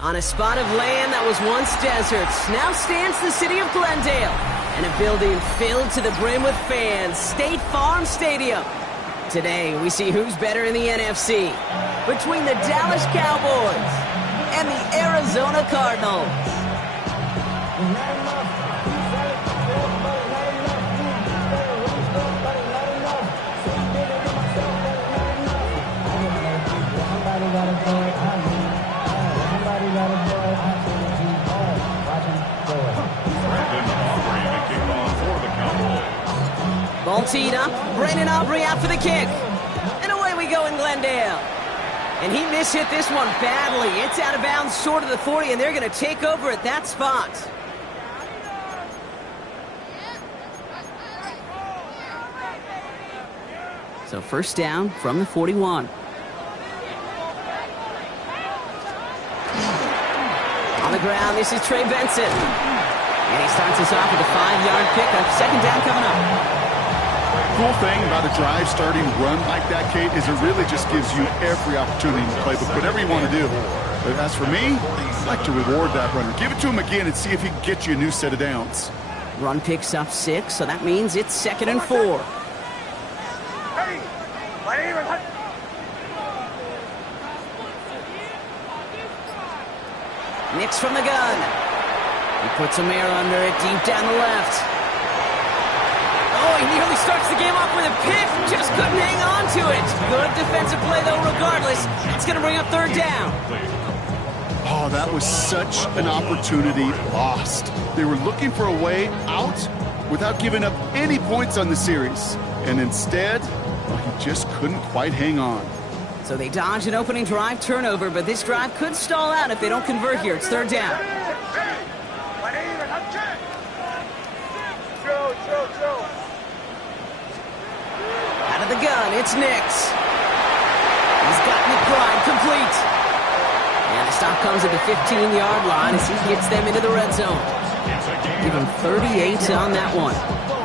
On a spot of land that was once desert, now stands the city of Glendale, and a building filled to the brim with fans, State Farm Stadium. Today, we see who's better in the NFC, between the Dallas Cowboys and the Arizona Cardinals. Ball teed up, Brandon Aubrey out for the kick. And away we go in Glendale. And he mishit this one badly. It's out of bounds short of the 40, and they're going to take over at that spot. So first down from the 41. On the ground, this is Trey Benson. And he starts us off with a 5-yard pickup. Second down coming up. Cool thing about a drive starting run like that, Kate, is it really just gives you every opportunity to play with whatever you want to do. But as for me, I'd like to reward that runner. Give it to him again and see if he can get you a new set of downs. Run picks up 6, so that means it's 2nd and 4. Nix from the gun. He puts a mirror under it deep down the left. Oh, he nearly starts the game off with a pick. Just couldn't hang on to it. Good defensive play, though, regardless. It's going to bring up 3rd down. Oh, that was such an opportunity lost. They were looking for a way out without giving up any points on the series. And instead, well, he just couldn't quite hang on. So they dodge an opening drive turnover, but this drive could stall out if they don't convert here. It's 3rd down. Out of the gun, it's Nix. He's got McBride complete. And the stop comes at the 15-yard line as he gets them into the red zone. Give him 38 on that one.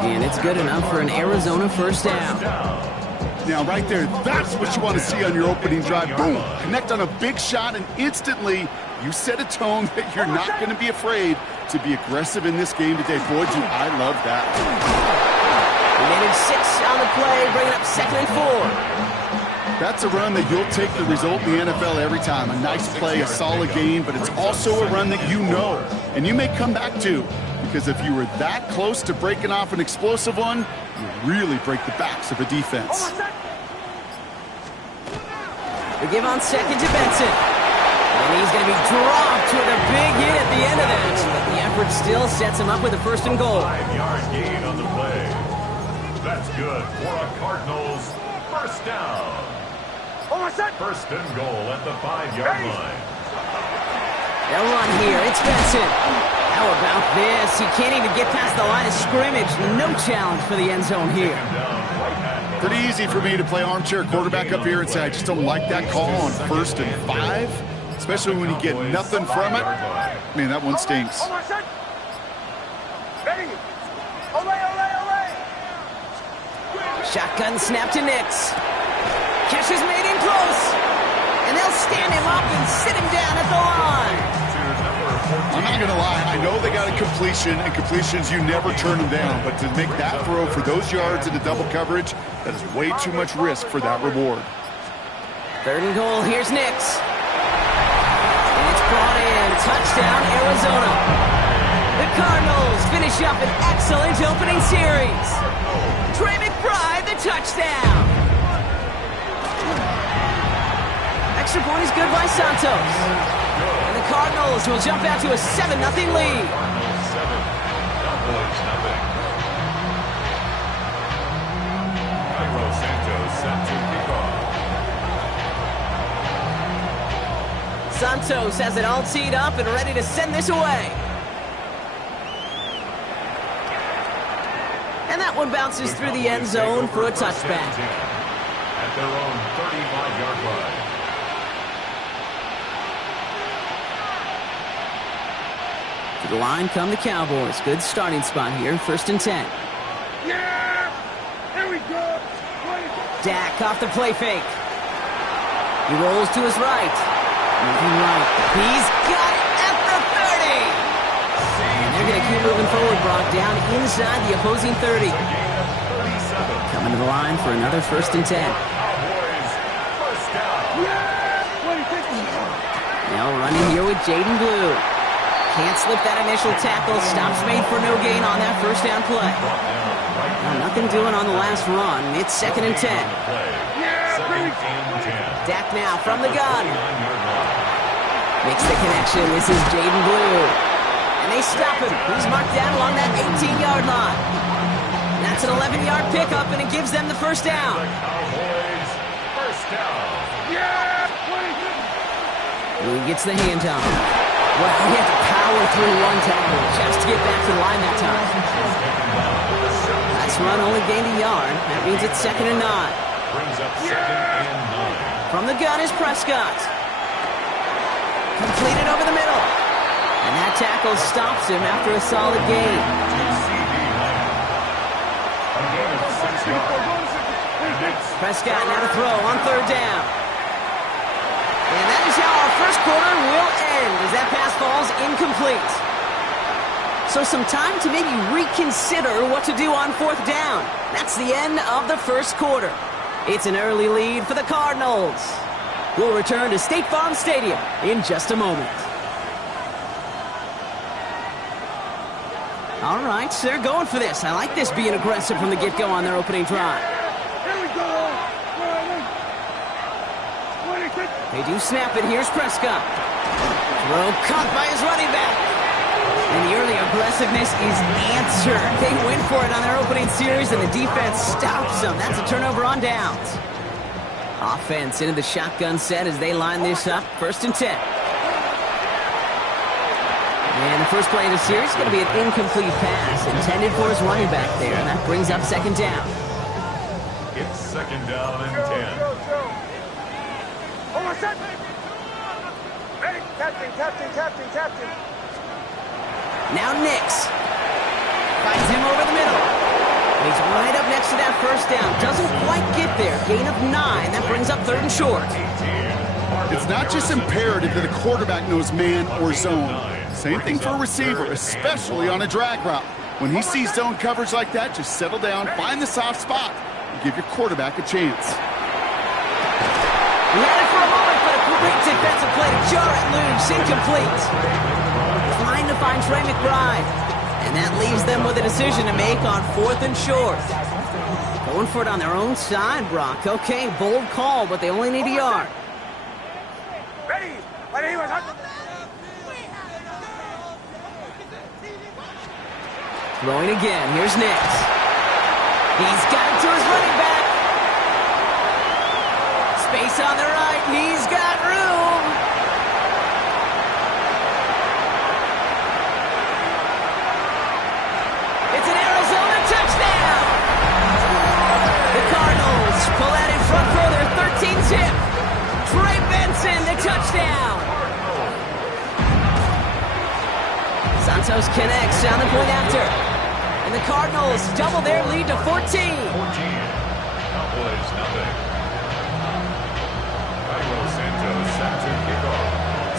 And it's good enough for an Arizona first down. Now, right there, that's what you want to see on your opening drive. Boom. Connect on a big shot, and instantly you set a tone that you're not going to be afraid to be aggressive in this game today. Boy, do I love that. He managed 6 on the play, bringing up 2nd and 4. That's a run that you'll take the result in the NFL every time. A nice play, a solid game, but it's also a run that you know and you may come back to, because if you were that close to breaking off an explosive one, you really break the backs of a defense. We give on 2nd to Benson. And he's going to be dropped with a big hit at the end of that. But the effort still sets him up with a 1st and goal. 5-yard gain on the play. That's good for a Cardinals first down. 1st and goal at the 5-yard line. They'll run here. It's Benson. How about this? He can't even get past the line of scrimmage. No challenge for the end zone here. Pretty easy for me to play armchair quarterback up here and say I just don't like that call on 1st and 5, especially when you get nothing from it. Man, that one stinks. Shotgun snap to Nix. Catch is made in close. And they'll stand him up and sit him down at the line. I'm not going to lie. I know they got a completion, and completions, you never turn them down. But to make that throw for those yards into double coverage, that is way too much risk for that reward. 3rd and goal. Here's Nix. And it's brought in. Touchdown, Arizona. The Cardinals finish up an excellent opening series. Trey McBride, the touchdown. Extra point is good by Santos. And the Cardinals will jump out to a 7-0 lead. Santos has it all teed up and ready to send this away. And that one bounces through the end zone for a touchback. At their own 35-yard line. To the line come the Cowboys. Good starting spot here. 1st and 10. Yeah! There we go! Dak off the play fake. He rolls to his right. Moving right. He's got it at the 30. And they're going to keep moving forward, Brock, down inside the opposing 30. Coming to the line for another 1st and 10. Now running here with Jaden Blue. Can't slip that initial tackle. Stops made for no gain on that 1st down play. Now, nothing doing on the last run. It's 2nd and 10. Dak now from the gun. Makes the connection. This is Jaden Blue. And they stop him. He's marked down along that 18-yard line. That's an 11-yard pickup, and it gives them the 1st down. Cowboys, 1st down. Blue gets the handoff. Well, he had to power through one tackle just to get back to the line that time. Last run only gained a yard. That means it's 2nd and 9. Brings up 2nd and 9. From the gun is Prescott. Completed over the middle. And that tackle stops him after a solid gain. Prescott now to throw on 3rd down. And that is how our 1st quarter will end as that pass falls incomplete. So some time to maybe reconsider what to do on 4th down. That's the end of the 1st quarter. It's an early lead for the Cardinals. We'll return to State Farm Stadium in just a moment. All right, so they're going for this. I like this being aggressive from the get-go on their opening drive. They do snap it. Here's Prescott. Throw caught by his running back. And the early aggressiveness is answered. They went for it on their opening series, and the defense stops them. That's a turnover on downs. Offense into the shotgun set as they line this up. 1st and 10. And the first play of the series is going to be an incomplete pass intended for his running back there, and that brings up 2nd down. It's 2nd down and 10. Ready? Captain. Now Nix finds him over the middle. He's right up next to that 1st down. Doesn't quite get there. Gain of 9. That brings up 3rd and short. It's not just imperative that a quarterback knows man or zone. Same thing for a receiver, especially on a drag route. When he sees zone coverage like that, just settle down, find the soft spot, and give your quarterback a chance. He had it for a moment, but a great defensive play to jar it loose. Incomplete. Trying to find Trey McBride. And that leaves them with a decision to make on 4th and short. Going for it on their own side, Brock. Okay, bold call, but they only need a yard. Ready? Throwing again. Here's Nix. He's got it to his running back. Space on the right. He's got room. It's an Arizona touchdown. The Cardinals pull out in front for their 13th tip. Trey Benson, the touchdown. Santos connects on the point after. And the Cardinals double their lead to 14. Cowboys, nothing.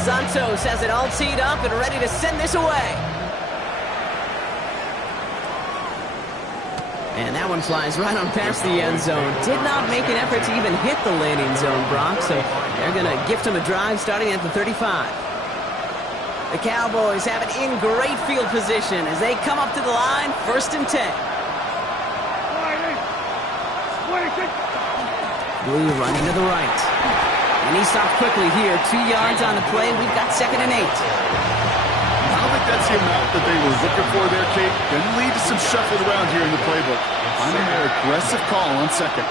Santos has it all teed up and ready to send this away. And that one flies right on past the end zone. Did not make an effort to even hit the landing zone, Brock, so they're going to gift him a drive starting at the 35. The Cowboys have it in great field position as they come up to the line, 1st and 10. Blue running to the right. And he stopped quickly here. 2 yards on the play. We've got 2nd and 8. I don't think that's the amount that they were looking for there, Kate. Going to lead to some shuffling around here in the playbook. I'm a more aggressive call on 2nd.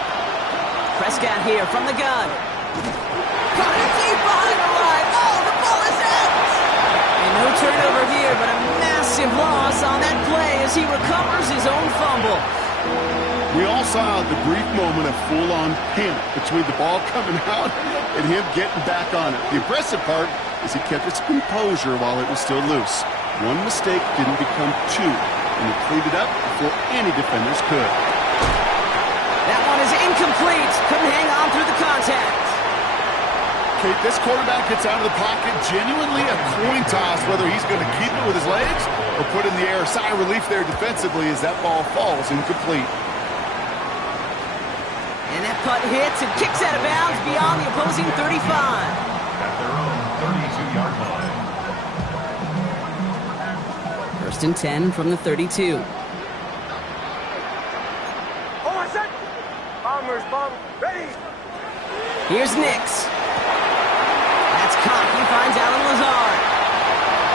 Prescott here from the gun. Caught it deep behind the line. Oh, the ball is out. And no turnover here, but a massive loss on that play as he recovers his own fumble. We all saw the brief moment of full-on panic between the ball coming out and him getting back on it. The impressive part is he kept his composure while it was still loose. One mistake didn't become 2, and he cleaned it up before any defenders could. That one is incomplete. Couldn't hang on through the contact. Kate, this quarterback gets out of the pocket, genuinely a coin toss whether he's going to keep it with his legs or put in the air. Sigh of relief there defensively as that ball falls incomplete. And that putt hits and kicks out of bounds beyond the opposing 35. At their own 32-yard line. First and 10 from the 32. Hold on, set. Bombers, bomb. Ready. Here's Nix. That's caught. He finds Alan Lazard.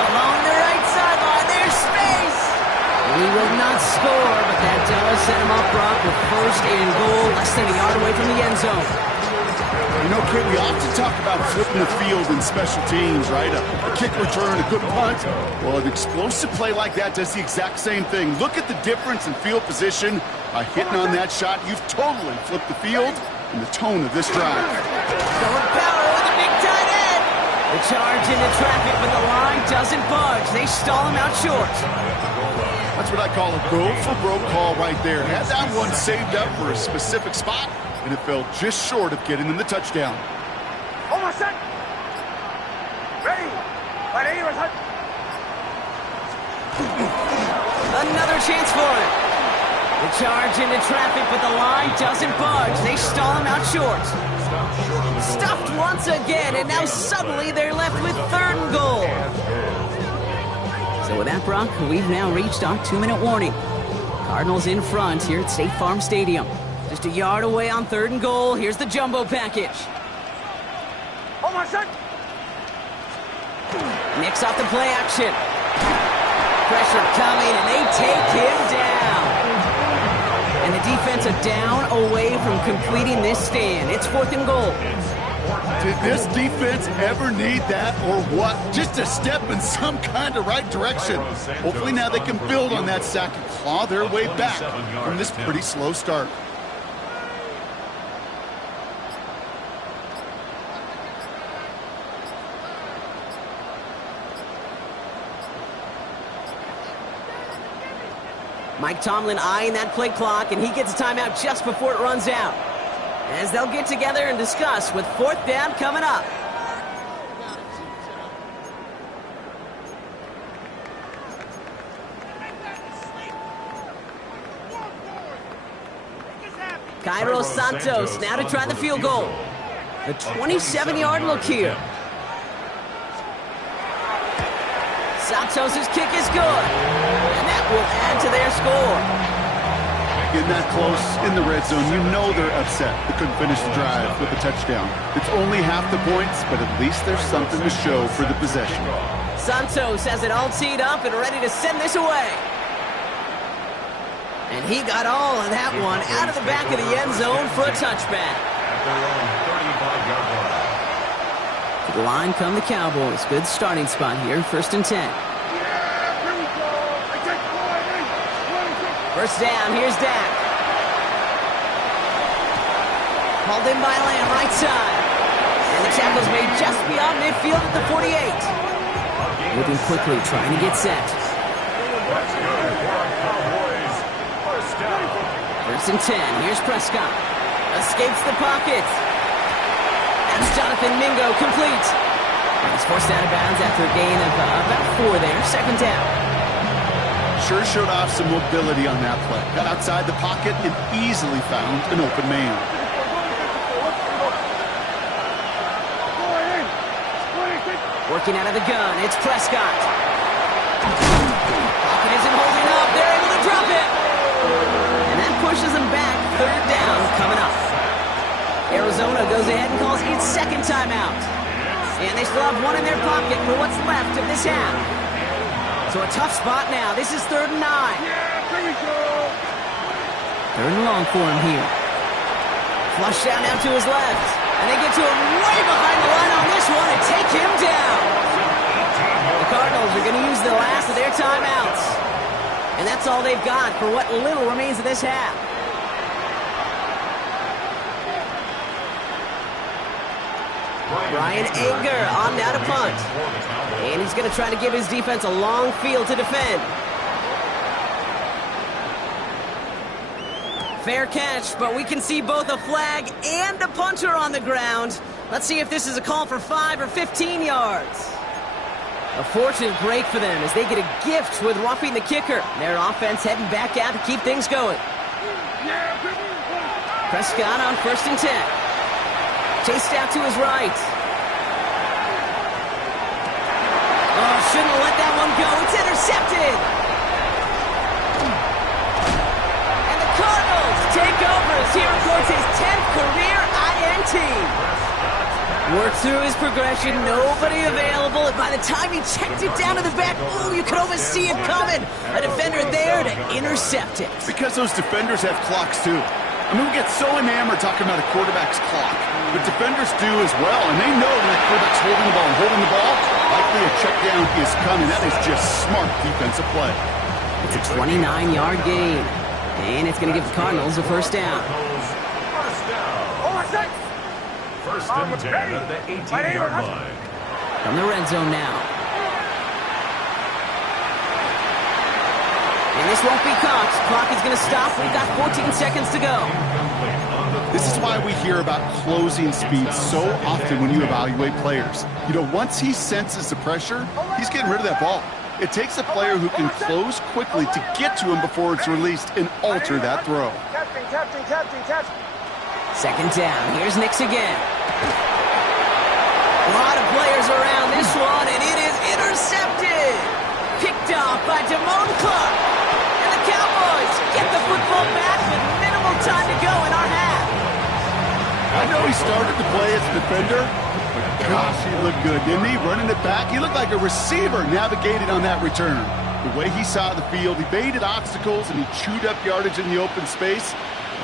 Along the right sideline. There's space. And he will not score, but that does set him up, Brock, with first and goal, less than a yard away from the end zone. You know, Kate, we often talk about flipping the field in special teams, right? A kick return, a good punt. Well, an explosive play like that does the exact same thing. Look at the difference in field position. By hitting on that shot, you've totally flipped the field and the tone of this drive. Going power with a big tight end. The charge into traffic, but the line doesn't budge. They stall him out short. That's what I call a go-for-broke call right there. Had that one saved up for a specific spot, and it fell just short of getting them the touchdown. Hold on, set. Ready. Ready, set. Another chance for him. The charge into traffic, but the line doesn't budge. They stall him out short. Stuffed once again, and now suddenly they're left with third and goal. So with that, Brock, we've now reached our 2-minute warning. Cardinals in front here at State Farm Stadium. Just a yard away on third and goal. Here's the jumbo package. Hold on, set. Nix off the play action. Pressure coming, and they take him down. And the defense a down away from completing this stand. It's fourth and goal. Did this defense ever need that or what? Just a step in some kind of right direction. Hopefully now they can build on that sack and claw their way back from this pretty slow start. Mike Tomlin eyeing that play clock, and he gets a timeout just before it runs out. As they'll get together and discuss with fourth down coming up. Cairo Santos now to try the field goal. The 27-yard look here. Santos' kick is good. And that will add to their score. Getting that close in the red zone, you know they're upset. They couldn't finish the drive with a touchdown. It's only half the points, but at least there's something to show for the possession. Santos has it all teed up and ready to send this away. And he got all of that one out of the back of the end zone for a touchback. To the line come the Cowboys. Good starting spot here, first and 10. First down, here's Dak. Hauled in by Lamb, right side. And the tackle's made just beyond midfield at the 48. Moving quickly, trying to get set. First and 10, here's Prescott. Escapes the pocket. That's Jonathan Mingo, complete. He's forced out of bounds after a gain of about 4 there, second down. Sure showed off some mobility on that play. Got outside the pocket and easily found an open man. Working out of the gun, it's Prescott. Pocket isn't holding up. They're able to drop it. And that pushes them back. Third down coming up. Arizona goes ahead and calls its second timeout. And they still have one in their pocket for what's left of this half. So a tough spot now. This is 3rd and 9. Third and long for him here. Flush down now to his left. And they get to him way behind the line on this one and take him down. The Cardinals are going to use the last of their timeouts. And that's all they've got for what little remains of this half. Brian Anger on now to punt. And he's going to try to give his defense a long field to defend. Fair catch, but we can see both a flag and a punter on the ground. Let's see if this is a call for 5 or 15 yards. A fortunate break for them as they get a gift with roughing the kicker. Their offense heading back out to keep things going. Prescott on 1st and 10. Chased out to his right. Oh, shouldn't have let that one go. It's intercepted. And the Cardinals take over as he records his 10th career INT. Worked through his progression, nobody available, and by the time he checked it down to the back, ooh, you could almost see it coming. A defender there to intercept it. Because those defenders have clocks too. I mean, we get so enamored talking about a quarterback's clock, but defenders do as well, and they know when that quarterback's holding the ball and holding the ball, likely a check down is coming. That is just smart defensive play. It's a 29-yard gain, and it's going to give the Cardinals a first down. First and 10 at the 18-yard line. From the red zone now. And this won't be caught. Clock is going to stop. We've got 14 seconds to go. This is why we hear about closing speed so often when you evaluate players. You know, once he senses the pressure, he's getting rid of that ball. It takes a player who can close quickly to get to him before it's released and alter that throw. Captain. Second down. Here's Nix again. A lot of players around this one, and it is intercepted. Picked off by Damone Clark. And the Cowboys get the football back with minimal time to go in our half. I know he started to play as a defender, but gosh, he looked good, didn't he? Running it back, he looked like a receiver navigated on that return. The way he saw the field, he baited obstacles, and he chewed up yardage in the open space.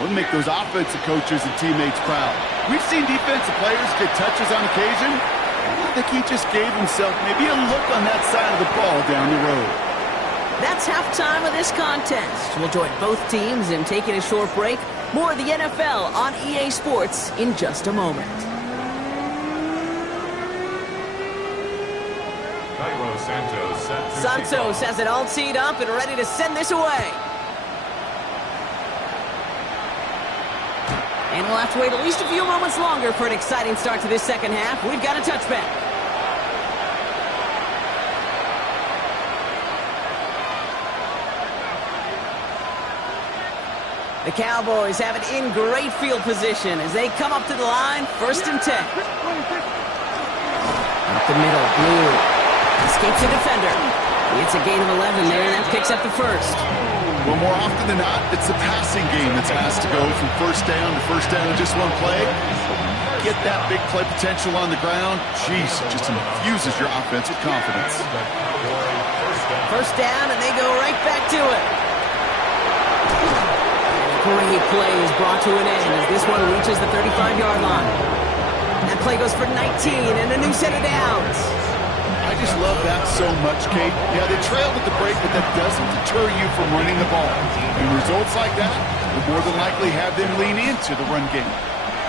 Would make those offensive coaches and teammates proud. We've seen defensive players get touches on occasion. I think he just gave himself maybe a look on that side of the ball down the road. That's halftime of this contest. We'll join both teams in taking a short break. More of the NFL on EA Sports in just a moment. Santos has it all teed up and ready to send this away. And we'll have to wait at least a few moments longer for an exciting start to this second half. We've got a touchback. The Cowboys have it in great field position as they come up to the line, 1st and 10. Up the middle, Blue. Escapes a defender. It's a gain of 11 there, and that picks up the first. Well, more often than not, it's the passing game that's asked to go from first down in just one play. Get that big play potential on the ground. Jeez, it just infuses your offense with confidence. First down, and they go right back to it. Great play is brought to an end as this one reaches the 35-yard line. That play goes for 19 and a new set of downs. I just love that so much, Kate. Yeah, they trailed at the break, but that doesn't deter you from running the ball. And results like that will more than likely have them lean into the run game.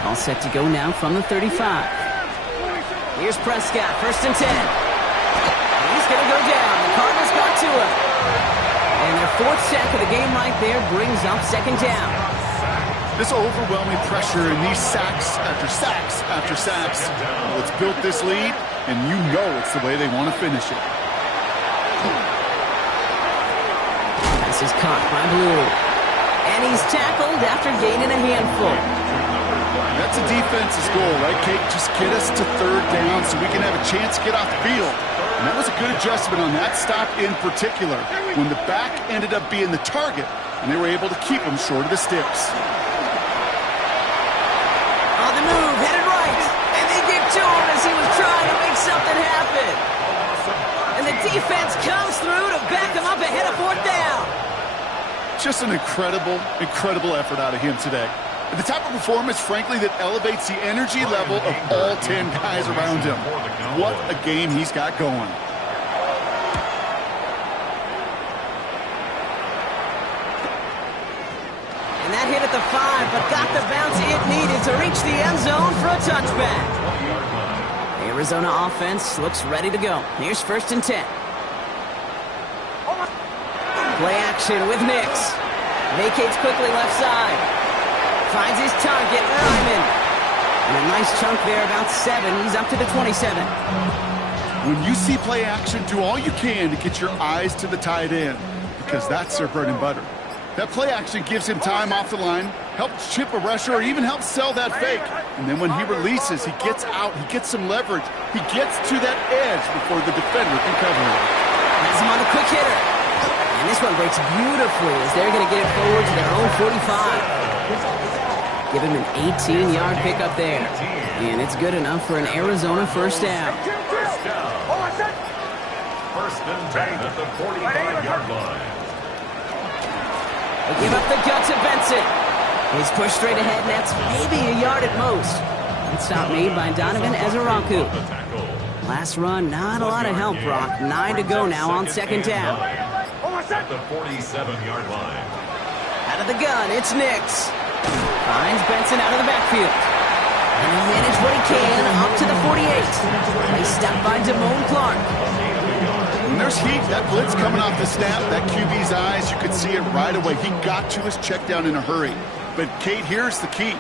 All set to go now from the 35. Here's Prescott, 1st and 10. He's going to go down. The Cardinals got to him. And their 4th sack of the game right there brings up 2nd down. This overwhelming pressure and these sacks after sacks after sacks, well, it's built this lead, and you know it's the way they want to finish it. Pass is caught by Blue. And he's tackled after gaining a handful. That's a defense's goal, right, Kate? Just get us to 3rd down so we can have a chance to get off the field. And that was a good adjustment on that stop in particular, when the back ended up being the target, and they were able to keep him short of the sticks. On the move, headed right, and they get to him as he was trying to make something happen. And the defense comes through to back him up ahead of 4th down. Just an incredible effort out of him today. The type of performance, frankly, that elevates the energy level of all 10 guys around him. What a game he's got going. And that hit at the 5, but got the bounce it needed to reach the end zone for a touchback. Arizona offense looks ready to go. Here's 1st and 10. Play action with Nix. Vacates quickly left side. Finds his target, Ryman. And a nice chunk there, about 7. He's up to the 27. When you see play action, do all you can to get your eyes to the tight end, because that's their bread and butter. That play action gives him time off the line, helps chip a rusher, or even helps sell that fake. And then when he releases, he gets out, he gets some leverage. He gets to that edge before the defender can cover him. Has him on the quick hitter. And this one breaks beautifully as they're going to get it forward to their own 45. Give him an 18-yard pickup there. And it's good enough for an Arizona first down. First and 10 at the 45-yard line. They give up the gut to Benson. He's pushed straight ahead, and that's maybe a yard at most. Good stop made by Donovan Ezeraku. Last run, not a lot of help, Brock. 9 to go now on second down. At the 47-yard line. Out of the gun, it's Nix. Finds Benson out of the backfield. And he'll manage what he can up to the 48. Nice stop by Damone Clark. When there's heat, that blitz coming off the snap, that QB's eyes, you could see it right away. He got to his check down in a hurry. But, Kate, here's the key.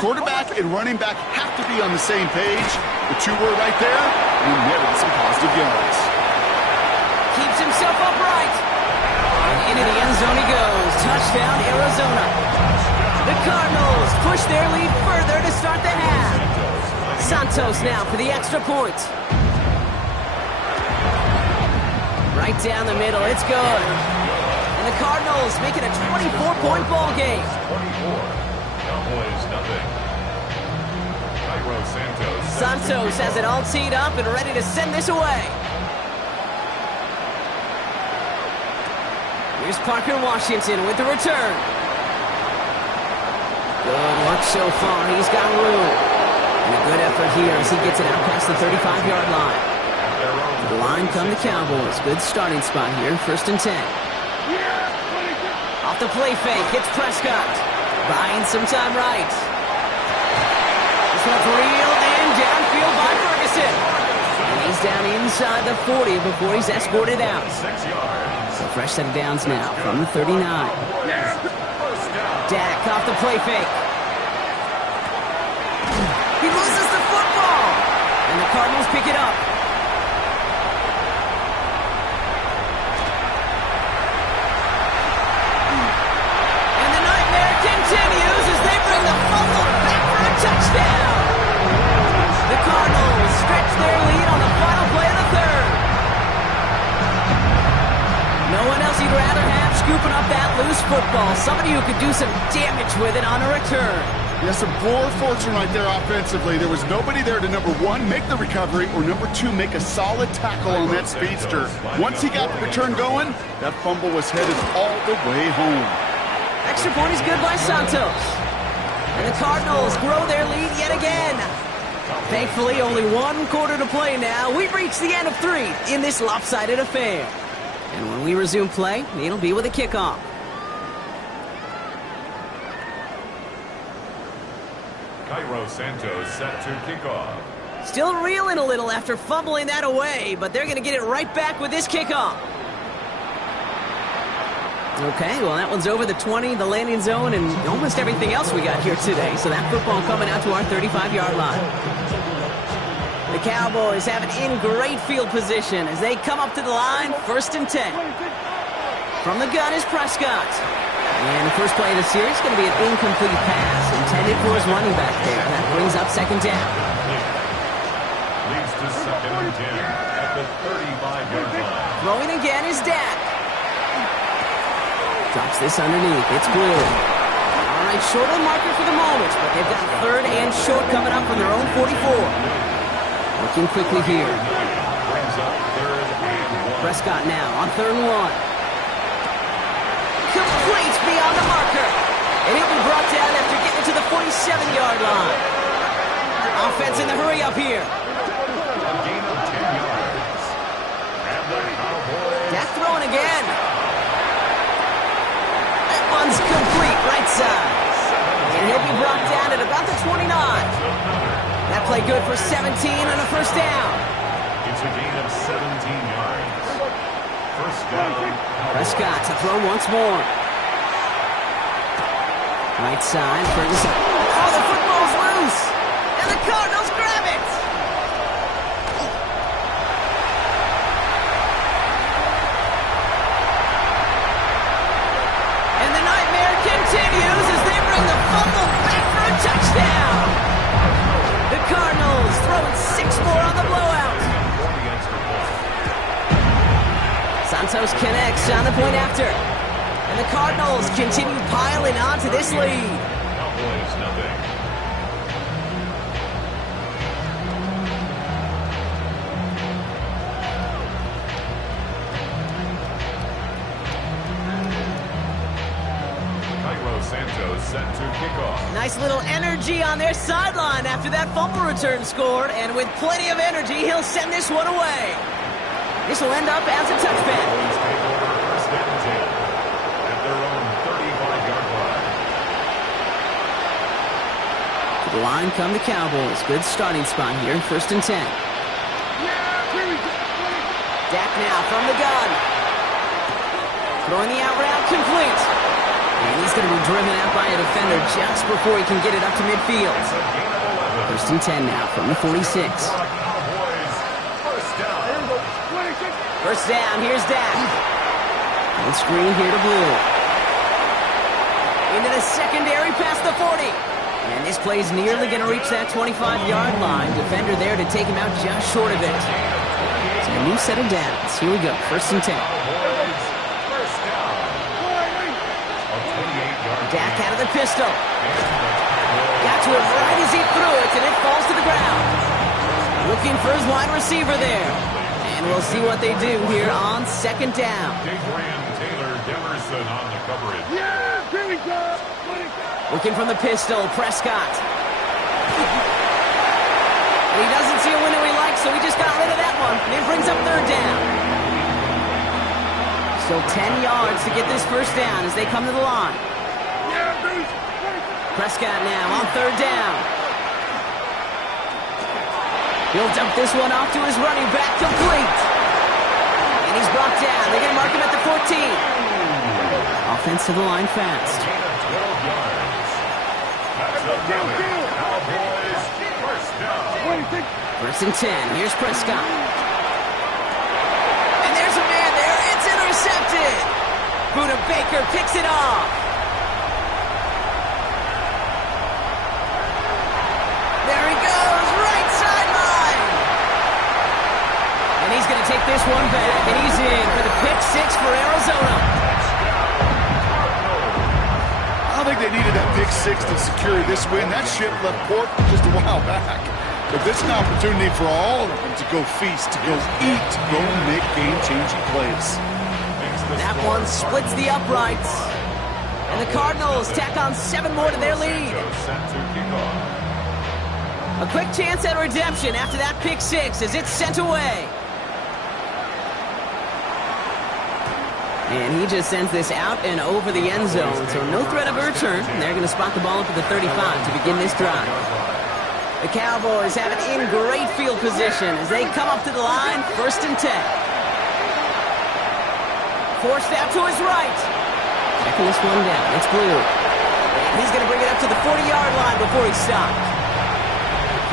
Quarterback and running back have to be on the same page. The two were right there, and netted some positive yards. Keeps himself upright. And into the end zone he goes. Touchdown, Arizona. The Cardinals push their lead further to start the half. Santos now for the extra point. Right down the middle, it's good. And the Cardinals make it a 24-point ball game. 24. Cowboys nothing. Santos has it all teed up and ready to send this away. Here's Parker Washington with the return. Good work so far. He's got room. And a good effort here as he gets it out past the 35-yard line. The line come the Cowboys. Good starting spot here. First and 10. Off the play fake. Hits Prescott. Buying some time right. This one's real and downfield by Ferguson. And he's down inside the 40 before he's escorted out. 6 yards. So fresh set of downs now from the 39. Dak off the play fake. He loses the football. And the Cardinals pick it up. And the nightmare continues as they bring the fumble back for a touchdown. The Cardinals stretch their lead on the final play of the third. No one else he'd rather have scooping up that loose football. Somebody who could do some damage with it on a return. Yes, a poor fortune right there offensively. There was nobody there to, number one, make the recovery, or number two, make a solid tackle on that speedster. Once he got the return going, that fumble was headed all the way home. Extra point is good by Santos. And the Cardinals grow their lead yet again. Thankfully, only 1 quarter to play now. We've reached the end of 3 in this lopsided affair. And when we resume play, it'll be with a kickoff. Cairo Santos set to kickoff. Still reeling a little after fumbling that away, but they're going to get it right back with this kickoff. Okay, well, that one's over the 20, the landing zone, and almost everything else we got here today. So that football coming out to our 35-yard line. The Cowboys have it in great field position as they come up to the line, first and 10. From the gun is Prescott. And the first play of the series is going to be an incomplete pass intended for his running back there. That brings up second down. Leads to second and 10 at the 35-yard line. Throwing again is Dak. Drops this underneath. It's Blue. All right, short of the marker for the moment, but they've got third and short coming up from their own 44. Looking quickly here. Brings up third and 1. Prescott now on 3rd and 1. Complete beyond the marker. And he'll be brought down after getting to the 47-yard line. Offense in the hurry up here. A gain of 10 yards. And the Cowboys. Dak throwing again. That one's complete, right side. And he'll be brought down at about the 29. That play good for 17 and a first down. It's a gain of 17 yards. First down. Prescott to throw once more. Right side, Ferguson. Oh, the football's loose. And Cardinals grab it! And the nightmare continues as they bring the fumble back for a touchdown! The Cardinals throwing 6 more on the blowout. Santos connects on the point after. And the Cardinals continue piling on to this lead. Cowboys, nothing. Santos set to kick off. Nice little energy on their sideline after that fumble return scored, and with plenty of energy, he'll send this one away. This will end up as a touchback. Cowboys take over first and 10 at their own 35-yard line. To the line come the Cowboys. Good starting spot here in first and 10. Dak now from the gun. Throwing the out route complete. And he's going to be driven out by a defender just before he can get it up to midfield. First and 10 now from the 46. First down, here's Dak. And screen here to Blue. Into the secondary past the 40. And this play's nearly going to reach that 25-yard line. Defender there to take him out just short of it. So a new set of downs. Here we go, first and 10. Dak out of the pistol. Got to it right as he threw it, and it falls to the ground. Looking for his wide receiver there. And we'll see what they do here on second down. Taylor Demerson on the coverage. Looking from the pistol, Prescott. And he doesn't see a window he likes, so he just got rid of that one. And it brings up third down. Still 10 yards to get this first down as they come to the line. Prescott now on third down. He'll dump this one off to his running back, complete. And he's brought down. They're going to mark him at the 14. Offense to the line fast. 12 yards. That's a Cowboys first down. First and 10. Here's Prescott. And there's a man there. It's intercepted. Buda Baker picks it off. There he goes, right sideline. And he's going to take this one back, and he's in for the pick 6 for Arizona. I think they needed that pick 6 to secure this win. That ship left port just a while back. But this is an opportunity for all of them to go feast, to go eat, to go make game-changing plays. That one splits the uprights. And the Cardinals tack on 7 more to their lead. Set to kick off. A quick chance at redemption after that pick 6 as it's sent away. And he just sends this out and over the end zone, so no threat of a return. And they're going to spot the ball up at the 35 to begin this drive. The Cowboys have it in great field position as they come up to the line, first and 10. Forced out to his right. Checking this one down. It's Blue. And he's going to bring it up to the 40-yard line before he stops.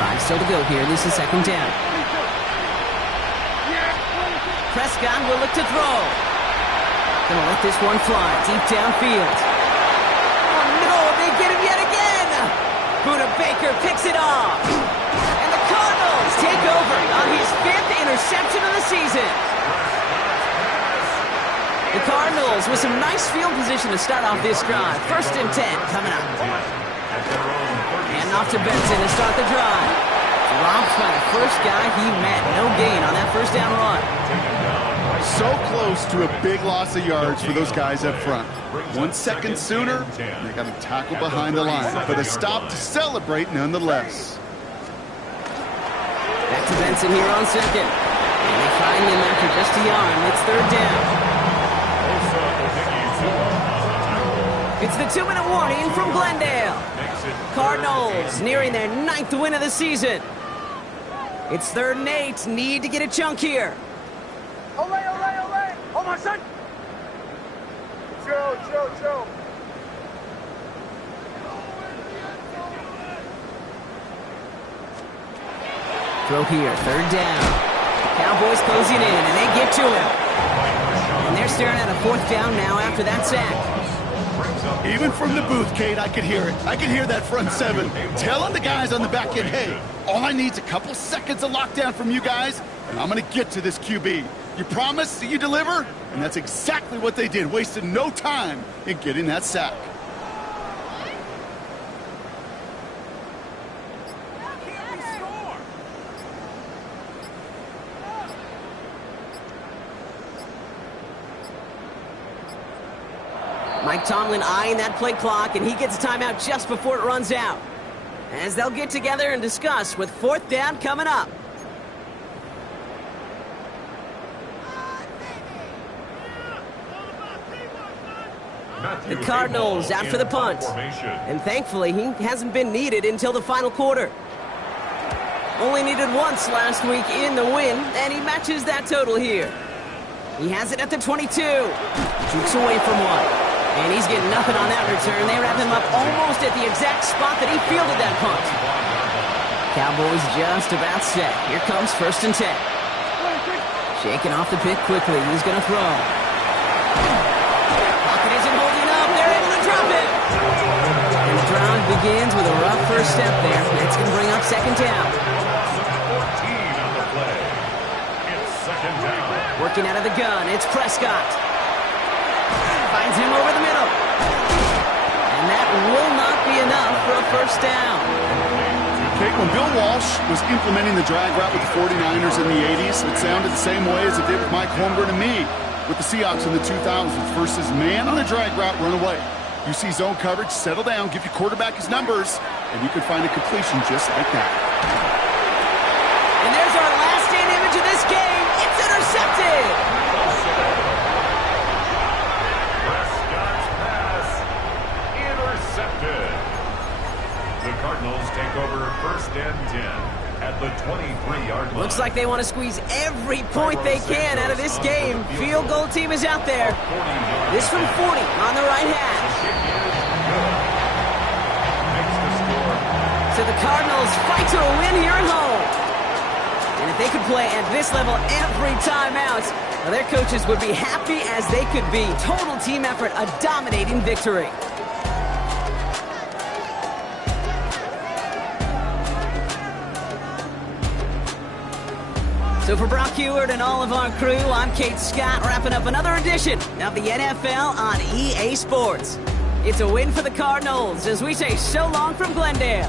5 still to go here. This is second down. Prescott will look to throw. Gonna let this one fly deep downfield. Oh no, they get him yet again! Buda Baker picks it off. And the Cardinals take over on his 5th interception of the season. The Cardinals with some nice field position to start off this drive. First and 10 coming up. And off to Benson to start the drive. Dropped by the first guy he met. No gain on that first down run. So close to a big loss of yards for those guys up front. 1 second sooner, they got a tackle behind the line, but a stop to celebrate nonetheless. Back to Benson here on second. And they find him after just a yard. It's third down. It's the 2-minute warning from Glendale. Cardinals nearing their 9th win of the season. It's 3rd and 8. Need to get a chunk here. Ole, ole, ole! Hold on, son! Chill. throw here, third down. Cowboys closing in, and they get to him. And they're staring at a fourth down now after that sack. Even from the booth, Kate, I could hear it. I could hear that front seven telling the guys on the back end, hey, all I need is a couple seconds of lockdown from you guys, and I'm going to get to this QB. You promise that you deliver? And that's exactly what they did, wasted no time in getting that sack. Mike Tomlin eyeing that play clock, and he gets a timeout just before it runs out. As they'll get together and discuss with fourth down coming up. The Cardinals out for the punt. And thankfully, he hasn't been needed until the final quarter. Only needed once last week in the win, and he matches that total here. He has it at the 22. Jukes away from one. And he's getting nothing on that return. They wrap him up almost at the exact spot that he fielded that punt. Cowboys just about set. Here comes 1st and 10. Shaking off the pick quickly. He's going to throw. Pocket isn't holding up. They're able to drop it. And the drive begins with a rough first step there. That's going to bring up 2nd down. 14 on the play. It's 2nd down. Working out of the gun. It's Prescott. Finds him over the middle. And that will not be enough for a 1st down. Kate, when Bill Walsh was implementing the drag route with the 49ers in the 80s, it sounded the same way as it did with Mike Holmgren and me with the Seahawks in the 2000s versus man on a drag route, run away. You see zone coverage, settle down, give your quarterback his numbers, and you can find a completion just like that. And there's our last stand image of this game. It's intercepted. Prescott's pass intercepted. The Cardinals take over 1st and 10 at the 23-yard line. Looks like they want to squeeze every point they can out of this game. Field goal team is out there. This from 40 on the right hash. So the Cardinals fight to a win here at home. And if they could play at this level every time out, well, their coaches would be happy as they could be. Total team effort, a dominating victory. So for Brock Heward and all of our crew, I'm Kate Scott, wrapping up another edition of the NFL on EA Sports. It's a win for the Cardinals as we say so long from Glendale.